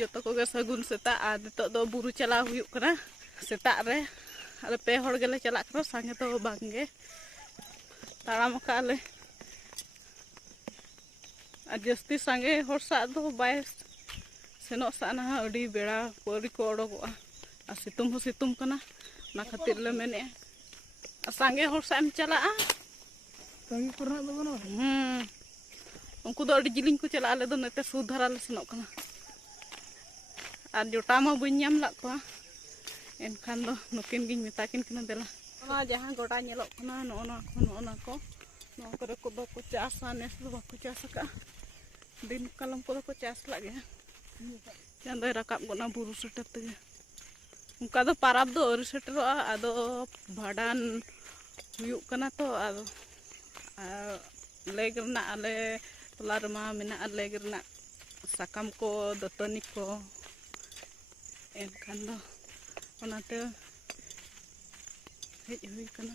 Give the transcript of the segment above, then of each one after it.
joto ko ge sagun seta a nito do buru chala huyuk kana seta re ale pe hor gele chalak kro sange to bangge taram ka ale a jasti sange hor sa do bai senok sa na adi bera pori ko odogoa a situm kana na khatir le mene a sange hor sa em chala a sange korna do bano उनको तो अड़ी जिलिंग को चला ले दो नते सुधारा ले सनोक कना आर जोटा मा बइन नाम ला को एनखान दो नुकिन गिन मेताकिन कना देला ना जहां गोटा नेलो कना नोना को नो करे को दो को चासा नेस दो बाको चास का दिन कलम को दो को चास लागे चंदे रकाब गोना बुरु सेटर ते उनका दो पाराब दो और सेटरो आदो भाडान हुयुक कना तो आदो लेग रना आले टोला रमा मेना लेग रना साकाम को दतनी को एनखान दो ओनाते हेज हुई कना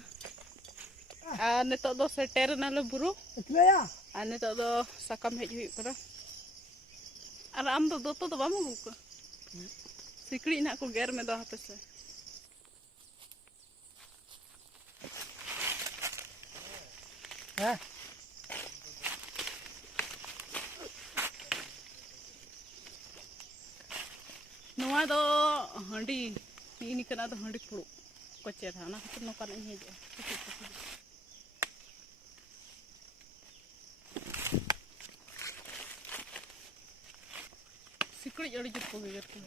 आ नेतो दो सेटर ना ले बुरु इतलाया आ नेतो दो साकाम हेज हुई कना आर आम दो दोतो दो बामु को सिकड़ी ना को गेर में दो हाथ से हां नवा दो हंडी इनी कना दो हंडी पुड़ो को चेरा ना तो नोका नहीं हेजे सिकड़ी अड़ी जुट को गेर के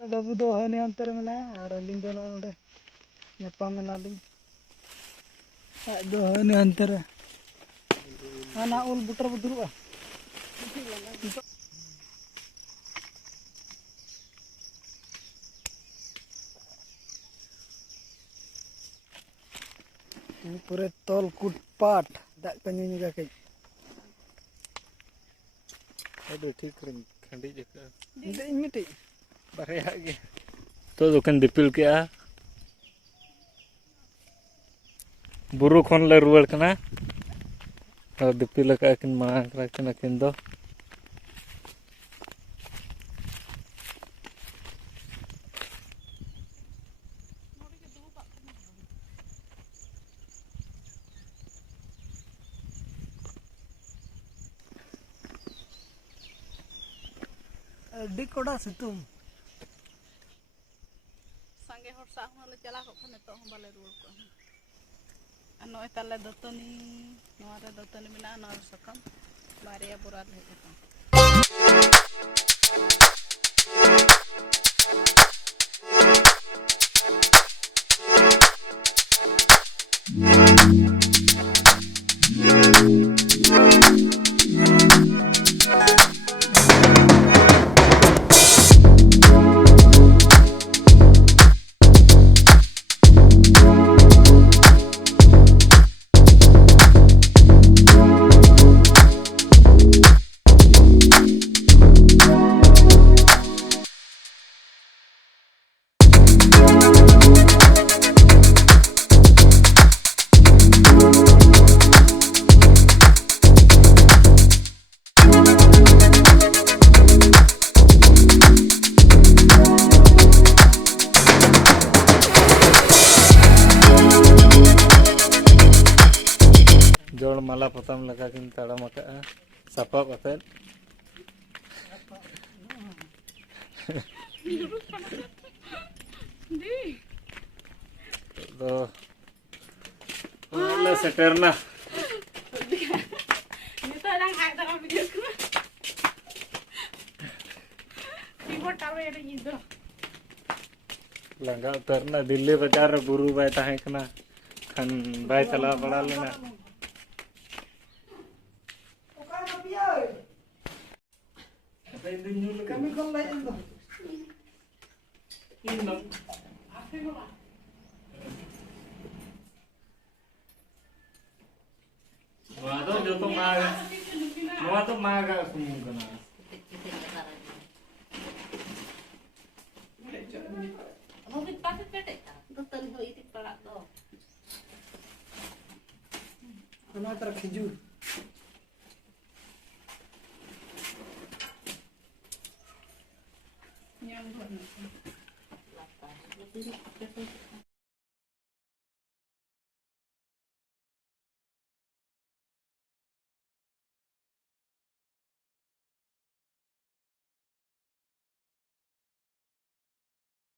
बाबू दो हने अंतर में ना और लिंग दो नोडे नेपा में ना लिंग दो हने अंतर आना उल बुटर बुदरुआ पूरे तोल कुट पाट दाग कन्या निगा के अरे ठीक रही खंडी जगह दे मिटे बारया गे तो दुकान दिपिल के आ बुरु खन ले रुवाड़ कना और दिपिल का किन मांग रखना किन दो डिकोड़ा सितुम le chala kok kan to hom bale ruwar ko ano tale dotoni noa re dotoni mina no sakam baria burat le ko जोड़ माला पतम लगा किन ताड़ा मका सपा पतेल तो ले सेटरना nito lang ay dalam video ko keyboard tawe ada nyido लंगा उतरना दिल्ली बाजार बुरु बाय ताहे कना खन बाय चला बड़ा लेना kami kau lain tu. Wah, tu joto maga. Wah, tu maga semua kena. Mungkin pasti pete doton ho itik palak do Kena terkejut. yang